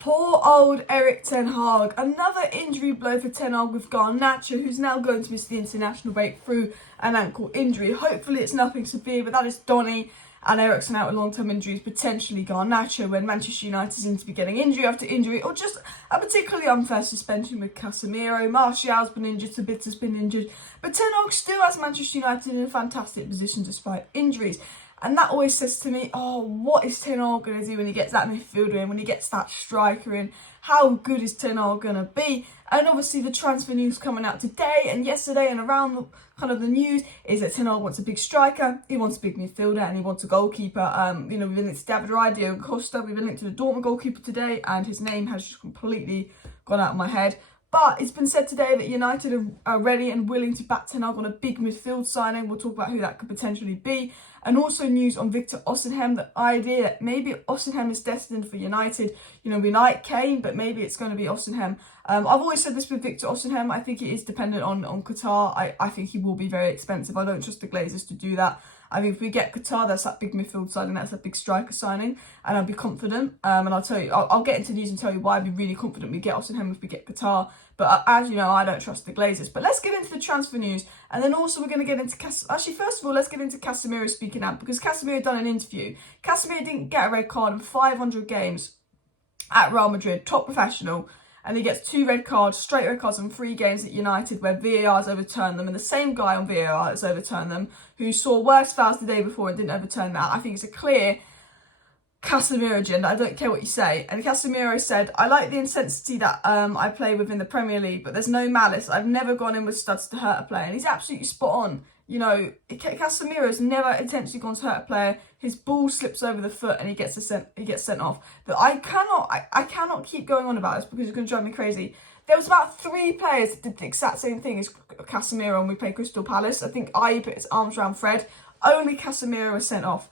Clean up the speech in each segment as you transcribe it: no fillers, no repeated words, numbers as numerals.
Poor old Erik Ten Hag. Another injury blow for Ten Hag with Garnacho, who's now going to miss the international break through an ankle injury. Hopefully it's nothing severe, but that is Donny and Eriksen out with long-term injuries, potentially Garnacho, when Manchester United seems to be getting injury after injury, or just a particularly unfair suspension with Casemiro. Martial's been injured, Sabitza's been injured, but Ten Hag still has Manchester United in a fantastic position despite injuries. And that always says to me, oh, what is Ten Hag going to do when he gets that midfielder in, when he gets that striker in? How good is Ten Hag going to be? And obviously the transfer news coming out today and yesterday and around the news is that Ten Hag wants a big striker, he wants a big midfielder, and he wants a goalkeeper. We've been linked to David Raya, Diego Costa, we've been linked to the Dortmund goalkeeper today, and his name has just completely gone out of my head. But it's been said today that United are ready and willing to back Ten Hag on a big midfield signing. We'll talk about who that could potentially be. And also news on Victor Osimhen, the idea that maybe Osimhen is destined for United. We like Kane, but maybe it's going to be Osimhen. I've always said this with Victor Osimhen. I think it is dependent on Qatar. I think he will be very expensive. I don't trust the Glazers to do that. I think if we get Qatar, that's that big midfield signing, that's that big striker signing, and I'll be confident. And I'll tell you, I'll get into news and tell you why I'd be really confident we get Osimhen if we get Qatar. But as you know, I don't trust the Glazers. But let's get into the transfer news, and then also we're going to get into actually, first of all, let's get into Casemiro speaking out, because Casemiro done an interview. Casemiro didn't get a red card in 500 games at Real Madrid, top professional. And he gets 2 red cards, straight red cards in 3 games at United where VAR has overturned them. And the same guy on VAR has overturned them, who saw worse fouls the day before and didn't overturn that. I think it's a clear Casemiro agenda. I don't care what you say. And Casemiro said, I like the intensity that I play within the Premier League, but there's no malice. I've never gone in with studs to hurt a player. And he's absolutely spot on. Casemiro's never intentionally gone to hurt a player. His ball slips over the foot and he gets sent off. But I cannot keep going on about this because it's going to drive me crazy. There was about 3 players that did the exact same thing as Casemiro when we played Crystal Palace. I think Aye put his arms around Fred. Only Casemiro was sent off.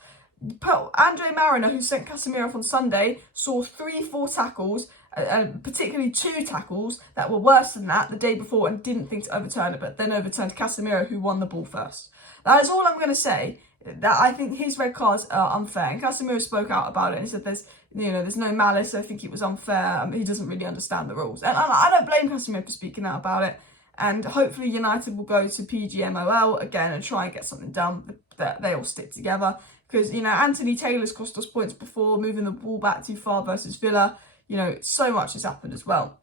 Andre Mariner, who sent Casemiro off on Sunday, saw 3-4 tackles, particularly 2 tackles that were worse than that the day before and didn't think to overturn it, but then overturned Casemiro, who won the ball first. That is all I'm going to say. That I think his red cards are unfair, and Casemiro spoke out about it and he said there's no malice. I think it was unfair. He doesn't really understand the rules, and I don't blame Casemiro for speaking out about it. And hopefully United will go to PGMOL again and try and get something done that they all stick together. Because, Anthony Taylor's cost us points before, moving the ball back too far versus Villa. So much has happened as well.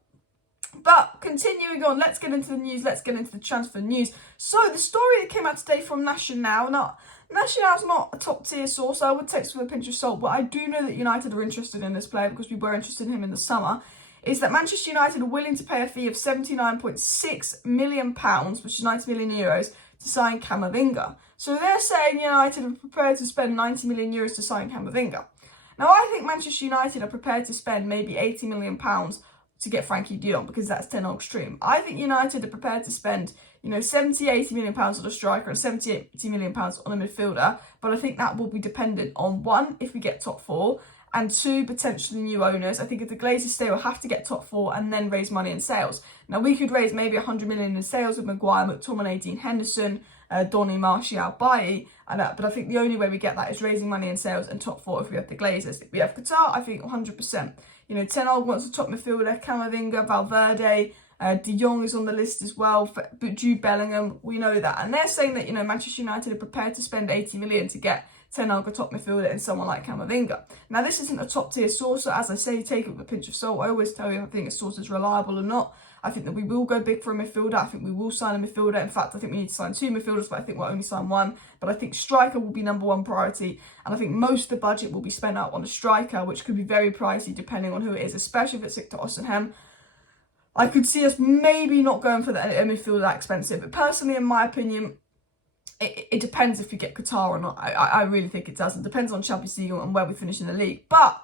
But continuing on, let's get into the news. Let's get into the transfer news. So the story that came out today from Nacional. Now, Nacional's not a top tier source. So I would take this with a pinch of salt. But I do know that United are interested in this player because we were interested in him in the summer. Is that Manchester United are willing to pay a fee of £79.6 million, which is 90 million euros, to sign Camavinga. So they're saying United are prepared to spend 90 million euros to sign Camavinga. Now, I think Manchester United are prepared to spend maybe £80 million to get Frankie de Jong, because that's Ten Hag's dream. I think United are prepared to spend, 70-80 million pounds on a striker and 70-80 million pounds on a midfielder. But I think that will be dependent on, 1, if we get top 4, and 2, potentially new owners. I think if the Glazers stay, we'll have to get top 4 and then raise money in sales. Now, we could raise maybe 100 million in sales with Maguire, McTominay, Dean Henderson, Donny, Martial, Bailly, but I think the only way we get that is raising money in sales and top 4 if we have the Glazers. If we have Qatar, I think 100%. Ten Hag wants a top midfielder, Camavinga, Valverde, De Jong is on the list as well, but Jude Bellingham, we know that. And they're saying that, Manchester United are prepared to spend 80 million to get Ten Hag a top midfielder and someone like Camavinga. Now, this isn't a top tier source, so as I say, take it with a pinch of salt. I always tell you if I think a source is reliable or not. I think that we will go big for a midfielder. I think we will sign a midfielder. In fact, I think we need to sign 2 midfielders, but I think we'll only sign 1. But I think striker will be number 1 priority. And I think most of the budget will be spent out on a striker, which could be very pricey depending on who it is, especially if it's Victor Osimhen. I could see us maybe not going for a midfielder that expensive. But personally, in my opinion, it depends if you get Qatar or not. I really think it does. It depends on Champions League and where we finish in the league. But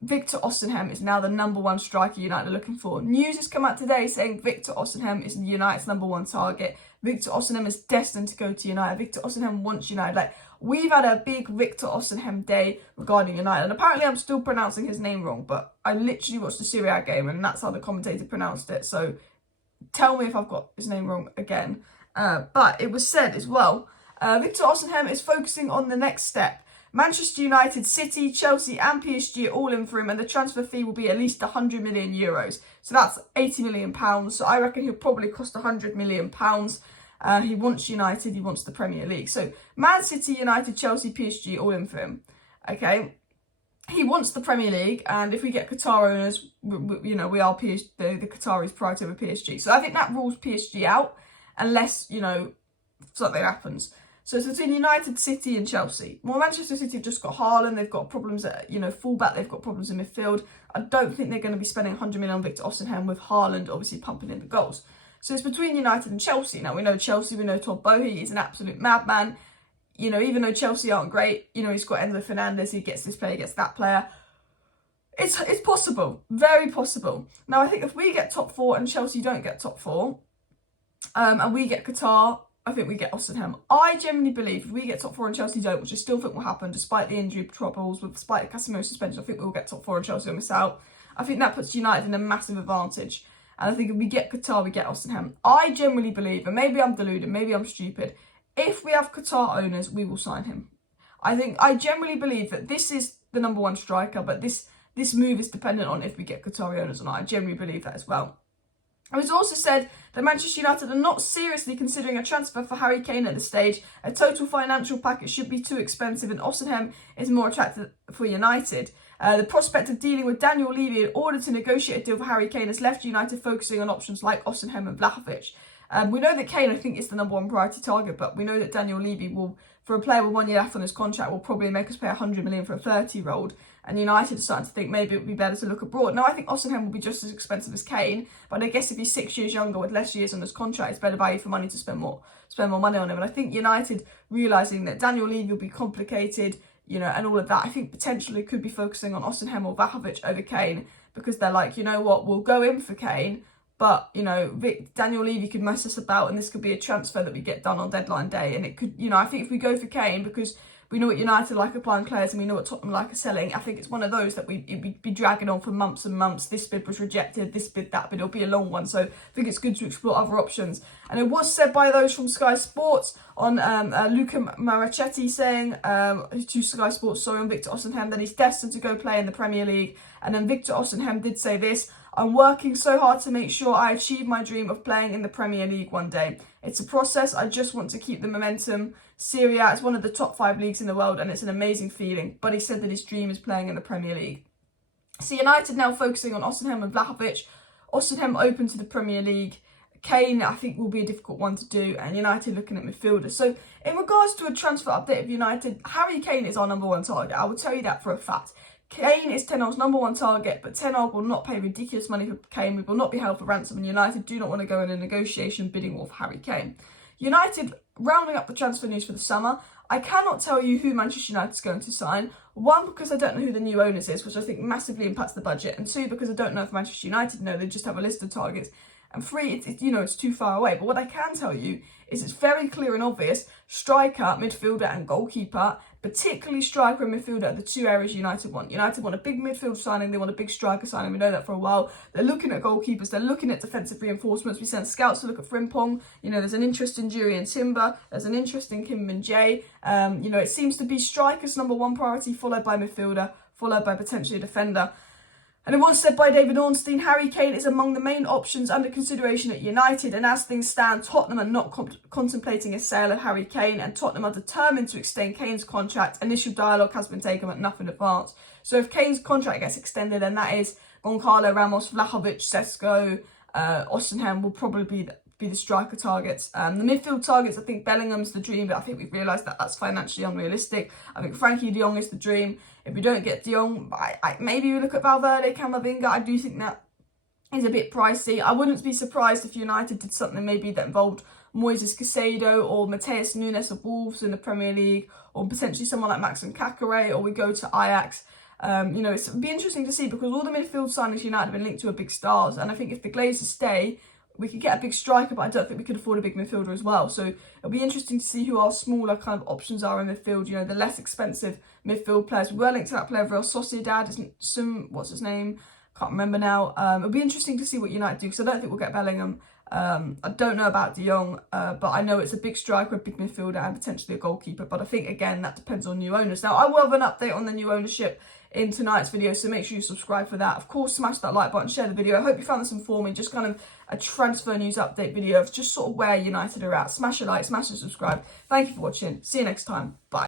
Victor Osimhen is now the number 1 striker United are looking for. News has come out today saying Victor Osimhen is United's number 1 target. Victor Osimhen is destined to go to United. Victor Osimhen wants United. We've had a big Victor Osimhen day regarding United. And apparently I'm still pronouncing his name wrong, but I literally watched the Serie A game and that's how the commentator pronounced it. So tell me if I've got his name wrong again. But it was said as well, Victor Osimhen is focusing on the next step. Manchester United, City, Chelsea and PSG are all in for him, and the transfer fee will be at least €100 million. So that's £80 million. So I reckon he'll probably cost £100 million. He wants United, he wants the Premier League. So Man City, United, Chelsea, PSG all in for him. Okay. He wants the Premier League, and if we get Qatar owners, we are PSG, the Qataris priority over PSG. So I think that rules PSG out, unless, something happens. So it's between United, City and Chelsea. Well, Manchester City have just got Haaland, they've got problems at, fullback, they've got problems in midfield. I don't think they're going to be spending £100 million on Victor Osimhen with Haaland obviously pumping in the goals. So it's between United and Chelsea. Now, we know Chelsea, we know Todd Boehly, he's an absolute madman. Even though Chelsea aren't great, he's got Enzo Fernandez, he gets this player, gets that player. It's possible, very possible. Now, I think if we get top 4 and Chelsea don't get top 4, and we get Qatar, I think we get Osimhen. I genuinely believe if we get top 4 and Chelsea don't, which I still think will happen despite the injury troubles, despite the Casemiro suspension, I think we'll get top 4 and Chelsea will miss out. I think that puts United in a massive advantage. And I think if we get Qatar, we get Osimhen. I generally believe, and maybe I'm deluded, maybe I'm stupid, if we have Qatar owners, we will sign him. I generally believe that this is the number 1 striker, but this move is dependent on if we get Qatari owners or not. I generally believe that as well. It was also said that Manchester United are not seriously considering a transfer for Harry Kane at this stage. A total financial package should be too expensive, and Osimhen is more attractive for United. The prospect of dealing with Daniel Levy in order to negotiate a deal for Harry Kane has left United focusing on options like Osimhen and Vlahovic. We know that Kane, I think, is the number 1 priority target, but we know that Daniel Levy will, for a player with 1 year left on his contract, will probably make us pay £100 million for a 30-year-old. And United are starting to think maybe it would be better to look abroad. Now, I think Osimhen will be just as expensive as Kane, but I guess if he's 6 years younger with less years on his contract, it's better value for money to spend more money on him. And I think United, realising that Daniel Levy will be complicated, and all of that, I think potentially could be focusing on Osimhen or Vlahovic over Kane, because they're like, we'll go in for Kane, but, Daniel Levy could mess us about, and this could be a transfer that we get done on deadline day. And it could, I think if we go for Kane, because we know what United like applying players and we know what Tottenham like are selling, I think it's one of those that we'd be dragging on for months and months. This bid was rejected, this bid, that bid, it'll be a long one. So I think it's good to explore other options. And it was said by those from Sky Sports on Luca Marachetti saying to Sky Sports, on Victor Osimhen, that he's destined to go play in the Premier League. And then Victor Osimhen did say this: "I'm working so hard to make sure I achieve my dream of playing in the Premier League one day. It's a process. I just want to keep the momentum. Serie A is one of the top 5 leagues in the world, and it's an amazing feeling." But he said that his dream is playing in the Premier League. So United now focusing on Osimhen and Vlahovic. Osimhen open to the Premier League. Kane, I think, will be a difficult one to do, and United looking at midfielders. So in regards to a transfer update of United, Harry Kane is our number 1 target. I will tell you that for a fact. Kane is Ten Hag's number 1 target, but Ten Hag will not pay ridiculous money for Kane. We will not be held for ransom, and United do not want to go in a negotiation bidding war for Harry Kane. United rounding up the transfer news for the summer. I cannot tell you who Manchester United is going to sign. 1, because I don't know who the new owners is, which I think massively impacts the budget. And 2, because I don't know if Manchester United know, they just have a list of targets. And 3, it's too far away. But what I can tell you is it's very clear and obvious. Striker, midfielder and goalkeeper, particularly striker and midfielder, are the 2 areas United want. United want a big midfield signing, they want a big striker signing. We know that for a while. They're looking at goalkeepers, they're looking at defensive reinforcements. We sent scouts to look at Frimpong. There's an interest in Jurriën Timber, there's an interest in Kim Min-jae. It seems to be strikers number 1 priority, followed by midfielder, followed by potentially a defender. And it was said by David Ornstein, Harry Kane is among the main options under consideration at United, and as things stand, Tottenham are not contemplating a sale of Harry Kane, and Tottenham are determined to extend Kane's contract. Initial dialogue has been taken, but nothing advanced. So if Kane's contract gets extended, then that is Goncalo Ramos, Vlahovic, Sesko, Osimhen will probably be the striker targets. The midfield targets, I think Bellingham's the dream, but I think we've realised that that's financially unrealistic. I think Frankie de Jong is the dream. If we don't get de Jong, maybe we look at Valverde, Camavinga. I do think that is a bit pricey. I wouldn't be surprised if United did something maybe that involved Moises Caicedo or Mateus Nunes of Wolves in the Premier League, or potentially someone like Maxim Kakare, or we go to Ajax. It would be interesting to see, because all the midfield signings United have been linked to are big stars, and I think if the Glazers stay, we could get a big striker, but I don't think we could afford a big midfielder as well. So it'll be interesting to see who our smaller kind of options are in midfield, the less expensive midfield players. We were linked to that player of Real Sociedad, what's his name? Can't remember now. It'll be interesting to see what United do, because I don't think we'll get Bellingham. I don't know about De Jong, but I know it's a big striker, a big midfielder, and potentially a goalkeeper. But I think, again, that depends on new owners. Now, I will have an update on the new ownership in tonight's video, so make sure you subscribe for that. Of course, smash that like button, share the video. I hope you found this informative, just kind of a transfer news update video of just sort of where United are at. Smash a like, smash a subscribe. Thank you for watching. See you next time. Bye.